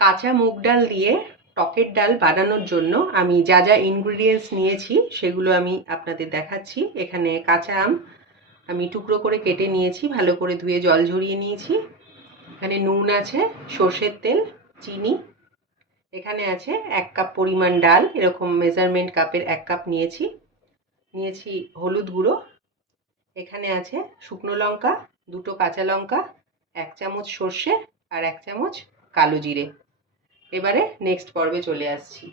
কাঁচা মুগ ডাল দিয়ে টকের ডাল বানানোর জন্য আমি যা যা ইনগ্রিডিয়েন্টস নিয়েছি, সেগুলো আমি আপনাদের দেখাচ্ছি। এখানে কাঁচা আম আমি টুকরো করে কেটে নিয়েছি, ভালো করে ধুয়ে জল ঝরিয়ে নিয়েছি। এখানে নুন আছে, সর্ষের তেল, চিনি। এখানে আছে এক কাপ পরিমাণ ডাল, এরকম মেজারমেন্ট কাপের এক কাপ নিয়েছি। নিয়েছি হলুদ গুঁড়ো। এখানে আছে শুকনো লঙ্কা, দুটো কাঁচা লঙ্কা, এক চামচ সর্ষে আর এক চামচ কালো জিরে। এবারে নেক্সট পর্বে চলে আসছি।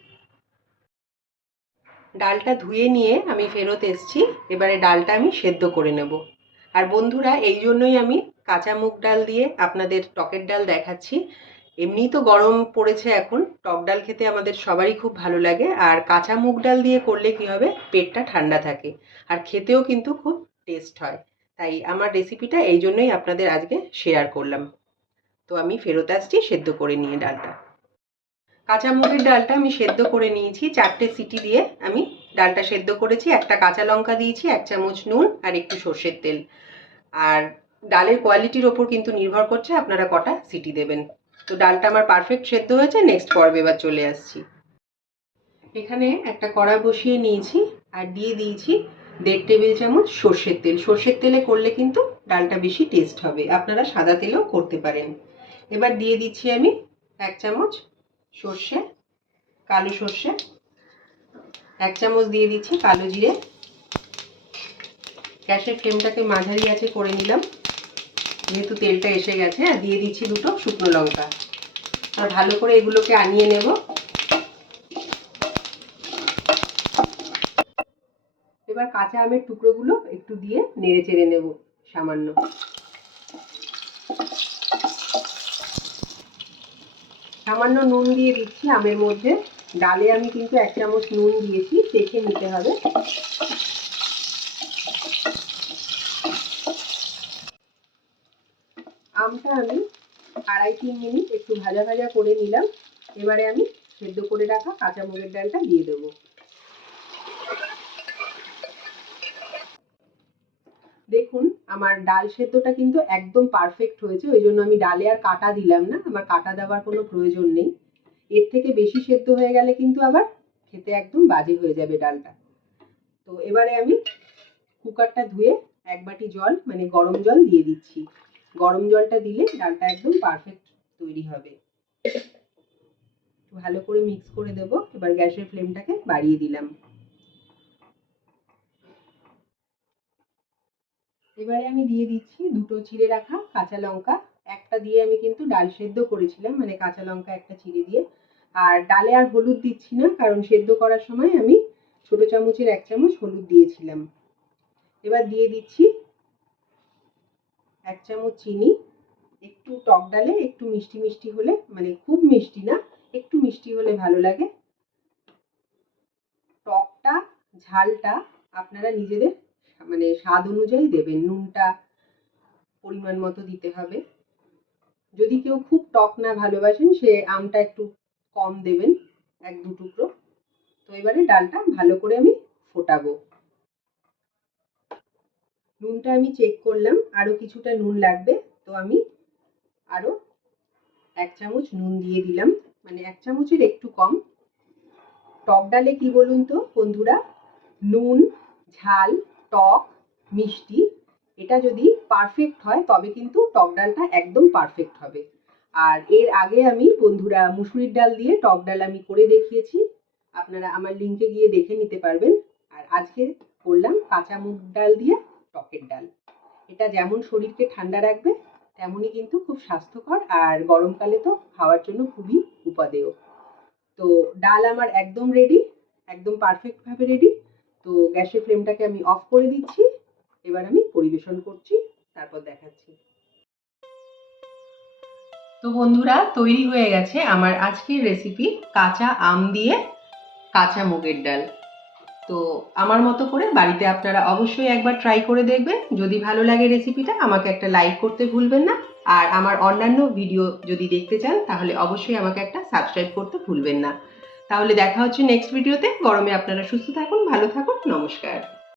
ডালটা ধুয়ে নিয়ে আমি ফেরত এসছি, এবারে ডালটা আমি সেদ্ধ করে নেব। আর বন্ধুরা, এই জন্যই আমি কাঁচা মুগ ডাল দিয়ে আপনাদের টকের ডাল দেখাচ্ছি। এমনিই তো গরম পড়েছে এখন, টক ডাল খেতে আমাদের সবারই খুব ভালো লাগে। আর কাঁচা মুগ ডাল দিয়ে করলে কি হবে? পেটটা ঠান্ডা থাকে, আর খেতেও কিন্তু খুব টেস্ট হয়। তাই আমার রেসিপিটা এই জন্যই আপনাদের আজকে শেয়ার করলাম। তো আমি ফেরত আসছি, সেদ্ধ করে নিয়ে ডালটা। কাঁচা মুগের ডালটা আমি সেদ্ধ করে নিয়েছি। চারটে সিটি দিয়ে আমি ডালটা সেদ্ধ করেছি। একটা কাঁচা লঙ্কা দিয়েছি, এক চামচ নুন আর একটু সর্ষের তেল। আর ডালের কোয়ালিটির ওপর কিন্তু নির্ভর করছে আপনারা কটা সিটি দেবেন। তো ডালটা আমার পারফেক্ট সেদ্ধ হয়েছে, নেক্সট পর্বে এবার চলে আসছি। এখানে একটা কড়া বসিয়ে নিয়েছি আর দিয়ে দিয়েছি দেড় টেবিল চামচ সর্ষের তেল। সর্ষের তেলে করলে কিন্তু ডালটা বেশি টেস্ট হবে। আপনারা সাদা তেলেও করতে পারেন। এবার দিয়ে দিচ্ছি আমি এক চামচ সর্ষে, কালো সর্ষে। এক চামচ দিয়ে দিচ্ছি কালো জিরে। গ্যাসের ফ্লেমটাকে মাঝারি আছে করে নিলাম। যেহেতু তেলটা এসে গেছে, আর দিয়ে দিচ্ছি দুটো শুকনো লঙ্কা। আর ভালো করে এগুলোকে আনিয়ে নেব। এবার কাঁচা আমের টুকরোগুলো একটু দিয়ে নেড়ে চেড়ে নেব সামান্য। সামান্য নুন দিয়ে দিচ্ছি আমের মধ্যে। ডালে আমি কিন্তু এক চামচ নুন দিয়েছি, চেখে নিতে হবে। আমটা আমি আড়াই তিন মিনিট একটু ভাজা ভাজা করে নিলাম। এবারে আমি সেদ্ধ করে রাখা কাঁচা মুগের ডালটা দিয়ে দেবো। দেখুন, আমার ডাল সেদ্ধটা কিন্তু একদম পারফেক্ট হয়েছে, ওই জন্য আমি ডালে আর কাটা দিলাম না, আমার কাটা দেওয়ার কোনো প্রয়োজন নেই। এর থেকে বেশি সেদ্ধ হয়ে গেলে কিন্তু আবার খেতে একদম বাজে হয়ে যাবে ডালটা। তো এবারে আমি কুকারটা ধুয়ে এক বাটি জল মানে গরম জল দিয়ে দিচ্ছি। গরম জলটা দিলে ডালটা একদম পারফেক্ট তৈরি হবে। ভালো করে মিক্স করে দেব, এবার গ্যাসের ফ্লেমটাকে বাড়িয়ে দিলাম। এবারে আমি দিয়ে দিচ্ছি দুটো চিড়ে রাখা কাঁচা লঙ্কা। একটা দিয়ে আমি কিন্তু ডাল সেদ্ধ করেছিলাম মানে কাঁচা লঙ্কা একটা চিড়ে দিয়ে। আর ডালে আর হলুদ দিচ্ছি না, কারণ সেদ্ধ করার সময় আমি ছোট চামচের এক চামচ হলুদ দিয়েছিলাম। এবার দিয়ে দিচ্ছি এক চামচ চিনি। একটু টক ডালে একটু মিষ্টি মিষ্টি হলে মানে খুব মিষ্টি না, একটু মিষ্টি হলে ভালো লাগে। টকটা, ঝালটা আপনারা নিজেদের মানে স্বাদ অনুযায়ী দেবেন, নুনটা পরিমাণ মতো দিতে হবে। যদি কেউ খুব টক না ভালোবাসেন, সে আমটা একটু কম দেবেন, এক দু টুকরো। তো এবারে ডালটা ভালো করে আমি ফোটাবো। নুনটা আমি চেক করলাম আরও কিছুটা নুন লাগবে, তো আমি আরও এক চামচ নুন দিয়ে দিলাম। মানে এক চামচের একটু কম। টক ডালে কি বলুন তো বন্ধুরা? নুন, ঝাল টক, মিষ্টি, এটা যদি পারফেক্ট হয়, তবে কিন্তু টক ডালটা একদম পারফেক্ট হবে। আর এর আগে আমি বন্ধুরা মুসুরির ডাল দিয়ে টক ডাল আমি করে দেখিয়েছি। আপনারা আমার লিঙ্কে গিয়ে দেখে নিতে পারবেন। আর আজকে করলাম কাঁচা মুগ ডাল দিয়ে টকের ডাল। এটা যেমন শরীরকে ঠান্ডা রাখবে, তেমনই কিন্তু খুব স্বাস্থ্যকর আর গরমকালে তো খাওয়ার জন্য খুবই উপাদেয়। তো ডাল আমার একদম রেডি একদম পারফেক্টভাবে রেডি তো গ্যাসের ফ্লেমটাকে আমি অফ করে দিচ্ছি। এবার আমি পরিবেশন করছি, তারপর দেখাচ্ছি। তো বন্ধুরা, তৈরি হয়ে গেছে আমার আজকের রেসিপি কাঁচা আম দিয়ে কাঁচা মুগের ডাল। তো আমার মতো করে বাড়িতে আপনারা অবশ্যই একবার ট্রাই করে দেখবেন। যদি ভালো লাগে রেসিপিটা আমাকে একটা লাইক করতে ভুলবেন না। আর আমার অন্যান্য ভিডিও যদি দেখতে চান, তাহলে অবশ্যই আমাকে একটা সাবস্ক্রাইব করতে ভুলবেন না। তাহলে দেখা হচ্ছে নেক্সট ভিডিওতে গরমে আপনারা সুস্থ থাকুন ভালো থাকুন। নমস্কার।